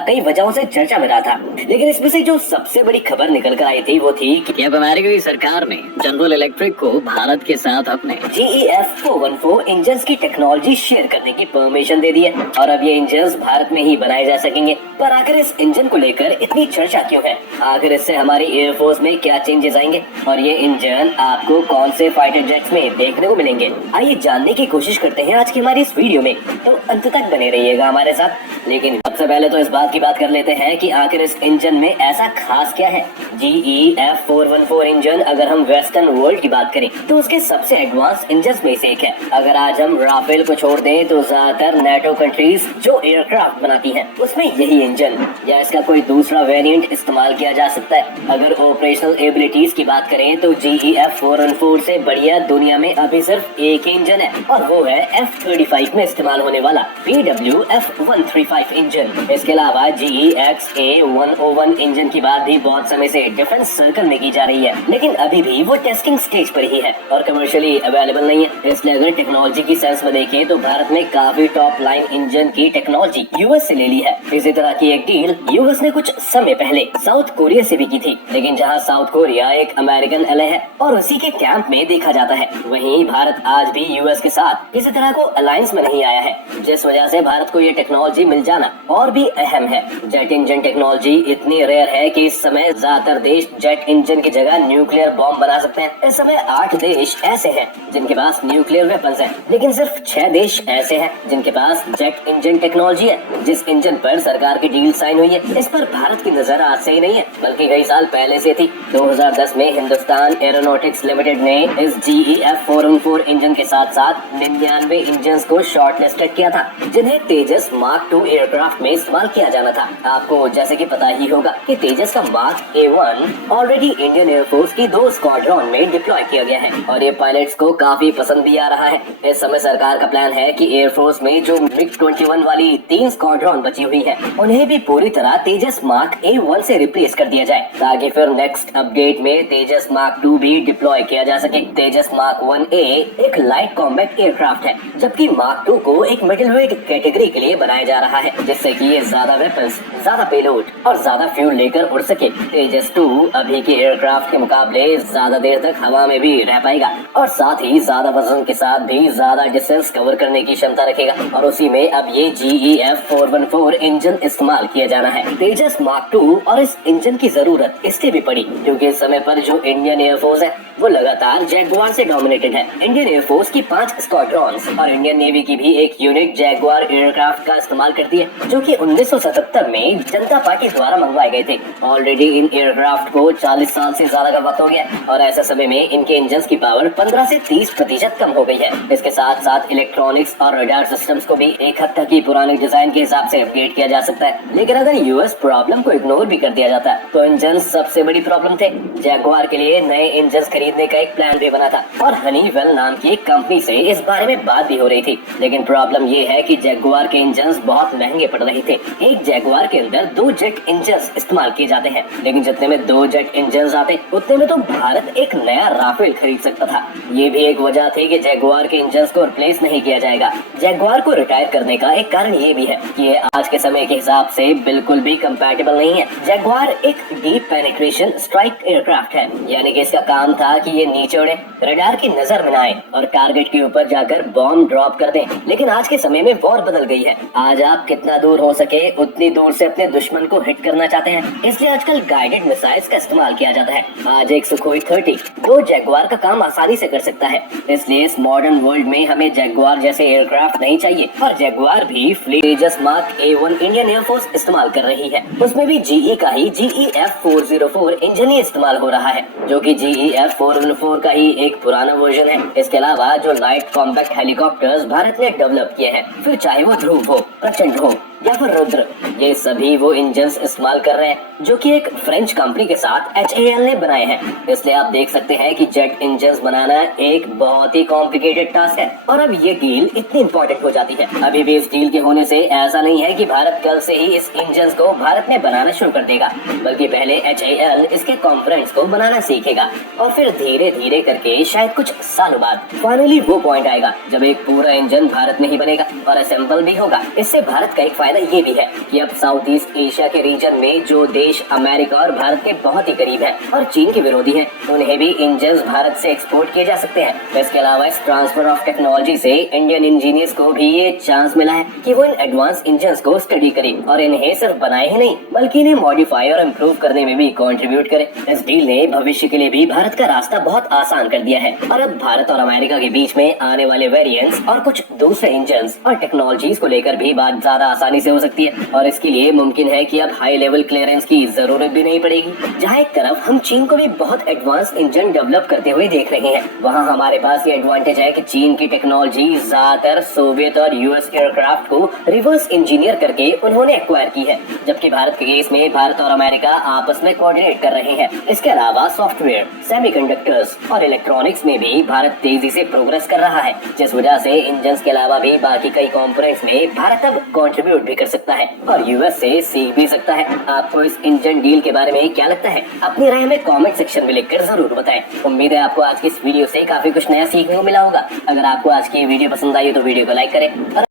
कई वजहों से चर्चा में रहा था, लेकिन इसमें से जो सबसे बड़ी खबर निकल कर आई थी वो थी कि अब अमेरिका की सरकार ने जनरल इलेक्ट्रिक को भारत के साथ अपने GE F414 इंजन की टेक्नोलॉजी शेयर करने की परमिशन दे दी है और अब ये इंजन भारत में ही बनाए जा सकेंगे। पर आखिर इस इंजन को लेकर इतनी चर्चा क्यों है? आखिर इससे हमारी एयरफोर्स में क्या चेंजेस आएंगे और ये इंजन आपको कौन से फाइटर जेट्स में देखने को मिलेंगे? आइए जानने की कोशिश करते हैं आज की हमारी इस वीडियो में, तो अंत तक बने रहिएगा हमारे साथ। लेकिन सबसे पहले तो इस बात की बात कर लेते हैं कि आखिर इस इंजन में ऐसा खास क्या है। GE F414 इंजन अगर हम वेस्टर्न वर्ल्ड की बात करें तो उसके सबसे एडवांस इंजन में से एक है। अगर आज हम राफेल को छोड़ दें तो ज्यादातर नेटो कंट्रीज जो एयरक्राफ्ट बनाती हैं उसमें यही इंजन या इसका कोई दूसरा वेरिएंट इस्तेमाल किया जा सकता है। अगर ऑपरेशनल एबिलिटीज की बात करें तो GE F414 से बढ़िया दुनिया में अभी सिर्फ एक इंजन है और वो है F35 में इस्तेमाल होने वाला PW F135 इंजन। इसके अलावा GE XA101 इंजन की बात भी बहुत समय से डिफेंस सर्कल में की जा रही है, लेकिन अभी भी वो टेस्टिंग स्टेज पर ही है और कमर्शियली अवेलेबल नहीं है। इसलिए अगर टेक्नोलॉजी की सेंस में देखें तो भारत में काफी टॉप लाइन इंजन की टेक्नोलॉजी यूएस से ले ली है। इसी तरह की एक डील यूएस ने कुछ समय पहले साउथ कोरिया से भी की थी, लेकिन जहां साउथ कोरिया एक अमेरिकन एले है और उसी के कैंप में देखा जाता है, वहीं भारत आज भी यूएस के साथ किसी तरह को अलायंस में नहीं आया है, जिस वजह से भारत को ये टेक्नोलॉजी मिल जाना और भी अहम है। जेट इंजन टेक्नोलॉजी इतनी रेयर है कि इस समय ज्यादातर देश जेट इंजन की जगह न्यूक्लियर बॉम्ब बना सकते हैं। इस समय 8 देश ऐसे हैं जिनके पास न्यूक्लियर वेपन्स हैं, लेकिन सिर्फ 6 देश ऐसे हैं जिनके पास जेट इंजन टेक्नोलॉजी है। जिस इंजन पर सरकार की डील साइन हुई है, इस पर भारत की नजर आज से ही नहीं है, बल्कि कई साल पहले से थी। 2010 में हिंदुस्तान एरोनॉटिक्स लिमिटेड ने इस GE F414 इंजन के साथ साथ 99 इंजन को शॉर्टलिस्टेड किया था, जिन्हें तेजस मार्क 2 एयरक्राफ्ट में इस्तेमाल किया जाना था। आपको जैसे कि पता ही होगा कि तेजस का mark A1 already Indian air force की 2 स्क्वाड्रॉन में डिप्लॉय किया गया है और ये पायलट्स को काफी पसंद भी आ रहा है। इस समय सरकार का प्लान है कि एयरफोर्स में जो MiG-21 वाली 3 स्क्वाड्रॉन बची हुई है उन्हें भी पूरी तरह तेजस मार्क A1 से रिप्लेस कर दिया जाए, ताकि फिर नेक्स्ट अपडेट में तेजस मार्क 2 भी डिप्लॉय किया जा सके। तेजस मार्क 1A एक लाइट कॉम्बैट एयरक्राफ्ट है, जबकि मार्क 2 को एक मिडिल वेट कैटेगरी के लिए बनाया जा रहा है, जिससे कि ये ज्यादा वेपन्स, ज्यादा पेलोड और ज्यादा फ्यूल लेकर उड़ सके। तेजस 2 अभी के एयरक्राफ्ट के मुकाबले ज्यादा देर तक हवा में भी रह पाएगा और साथ ही ज्यादा वजन के साथ भी ज्यादा डिस्टेंस कवर करने की क्षमता रखेगा और उसी में अब ये GE F414 इंजन इस्तेमाल किया जाना है। तेजस मार्क 2 और इस इंजन की जरूरत इसलिए भी पड़ी क्योंकि इस समय पर जो इंडियन एयरफोर्स है वो लगातार जैगुआर से डोमिनेटेड है। इंडियन एयरफोर्स की 5 स्क्वाड्रॉन्स और इंडियन नेवी की भी एक यूनिट जैगुआर एयरक्राफ्ट का इस्तेमाल करती है, जो कि 1977 में जनता पार्टी द्वारा मंगवाए गए थे। ऑलरेडी इन एयरक्राफ्ट को 40 साल से ज्यादा का वक्त हो गया और ऐसे समय में इनके इंजन की पावर 15 से 30% कम हो गई है। इसके साथ साथ इलेक्ट्रॉनिक्स और रडार सिस्टम्स को भी एक हद तक ही पुराने डिजाइन के हिसाब से अपडेट किया जा सकता है। लेकिन अगर यूएस प्रॉब्लम को इग्नोर भी कर दिया जाता तो इंजन सबसे बड़ी प्रॉब्लम थे। जैगुआर के लिए नए इंजन खरीदने का एक प्लान भी बना था और हनीवेल नाम की एक कंपनी से इस बारे में बात भी हो रही थी, लेकिन प्रॉब्लम ये है कि जैगुआर के इंजन बहुत महंगे पड़ रहे थे। एक जैगुआर के अंदर 2 जेट इंजन इस्तेमाल किए जाते हैं, लेकिन जितने में 2 जेट इंजन आते उतने में तो भारत एक नया राफेल खरीद सकता था। ये भी एक वजह थी कि जैगुआर के इंजन को रिप्लेस नहीं किया जाएगा। जैगुआर को रिटायर करने का एक कारण ये भी है कि ये आज के समय के हिसाब से बिल्कुल भी कंपैटिबल नहीं है। जैगुआर एक डीप पेनिट्रेशन स्ट्राइक एयरक्राफ्ट है, यानी कि इसका काम था कि ये नीचे उड़े, रडार की नजर में आए और टारगेट के ऊपर जाकर बॉम्ब ड्रॉप कर दें। लेकिन आज के समय में वॉर बदल गई है। आज आप कितना दूर हो सके उतनी दूर से अपने दुश्मन को हिट करना चाहते हैं, इसलिए आजकल गाइडेड मिसाइल्स का इस्तेमाल किया जाता है। आज एक सुखोई 30 2 जैगुआर का काम आसानी से कर सकता है, इसलिए इस मॉडर्न वर्ल्ड में हमें जैगुआर जैसे एयरक्राफ्ट नहीं चाहिए। और जैगुआर भी फ्लीट तेजस मार्क A1 इंडियन एयरफोर्स इस्तेमाल कर रही है, उसमें भी GE का ही GE F404 इंजन ही इस्तेमाल हो रहा है, जो कि GE F414 का ही एक पुराना वर्जन है। इसके अलावा जो लाइट कॉम्पैक्ट हेलीकॉप्टर्स भारत ने डेवलप किए हैं, फिर चाहे वो ध्रुव हो, प्रचंड हो या फिर रुद्र, ये सभी वो इंजन्स इस्तेमाल कर रहे हैं जो कि एक फ्रेंच कंपनी के साथ HAL ने बनाए हैं। इसलिए आप देख सकते हैं कि जेट इंजन्स बनाना एक बहुत ही कॉम्प्लिकेटेड टास्क है और अब ये डील इतनी इंपॉर्टेंट हो जाती है। अभी भी इस डील के होने से ऐसा नहीं है कि भारत कल से ही इस इंजन्स को भारत में बनाना शुरू कर देगा, बल्कि पहले HAL इसके कंपोनेंट्स को बनाना सीखेगा और फिर धीरे धीरे करके शायद कुछ सालों बाद फाइनली वो पॉइंट आएगा जब एक पूरा इंजन भारत में ही बनेगा और असेंबल भी होगा। इससे भारत का एक फायदा ये भी है कि अब साउथ ईस्ट एशिया के रीजन में जो देश अमेरिका और भारत के बहुत ही करीब है और चीन के विरोधी हैं, उन्हें भी इंजन भारत से एक्सपोर्ट किए जा सकते हैं। इसके अलावा इस ट्रांसफर ऑफ टेक्नोलॉजी से इंडियन इंजीनियर्स को भी ये चांस मिला है कि वो इन एडवांस इंजन को स्टडी करें और इन्हें सिर्फ बनाए ही नहीं बल्कि इन्हें मॉडिफाई और इम्प्रूव करने में भी कंट्रीब्यूट करें। इस डील ने भविष्य के लिए भी भारत का रास्ता बहुत आसान कर दिया है और अब भारत और अमेरिका के बीच में आने वाले वेरिएंट्स और कुछ दूसरे इंजन और टेक्नोलॉजीज को लेकर भी बात ज्यादा आसानी से हो सकती है और इसके लिए मुमकिन है कि अब हाई लेवल क्लियरेंस की जरूरत भी नहीं पड़ेगी। जहाँ एक तरफ हम चीन को भी बहुत एडवांस इंजन डेवलप करते हुए देख रहे हैं, वहाँ हमारे पास ये एडवांटेज है कि चीन की टेक्नोलॉजी ज्यादातर सोवियत और यूएस एयरक्राफ्ट को रिवर्स इंजीनियर करके उन्होंने एक्वायर की है, जबकि भारत के केस में भारत और अमेरिका आपस में कोऑर्डिनेट कर रहे हैं। इसके अलावा सॉफ्टवेयर, सेमीकंडक्टर्स और इलेक्ट्रॉनिक्स में भी भारत तेजी से प्रोग्रेस कर रहा है, जिस वजह से इंजन के अलावा भी बाकी कई कंपोनेंट्स में भारत अब कंट्रीब्यूट भी कर सकता है और यूएस से सीख भी सकता है। आपको इस इंजन डील के बारे में क्या लगता है? अपनी राय हमें कमेंट सेक्शन में लिखकर जरूर बताएं। उम्मीद है आपको आज की इस वीडियो से काफी कुछ नया सीखने को मिला होगा। अगर आपको आज की वीडियो पसंद आई तो वीडियो को लाइक करें।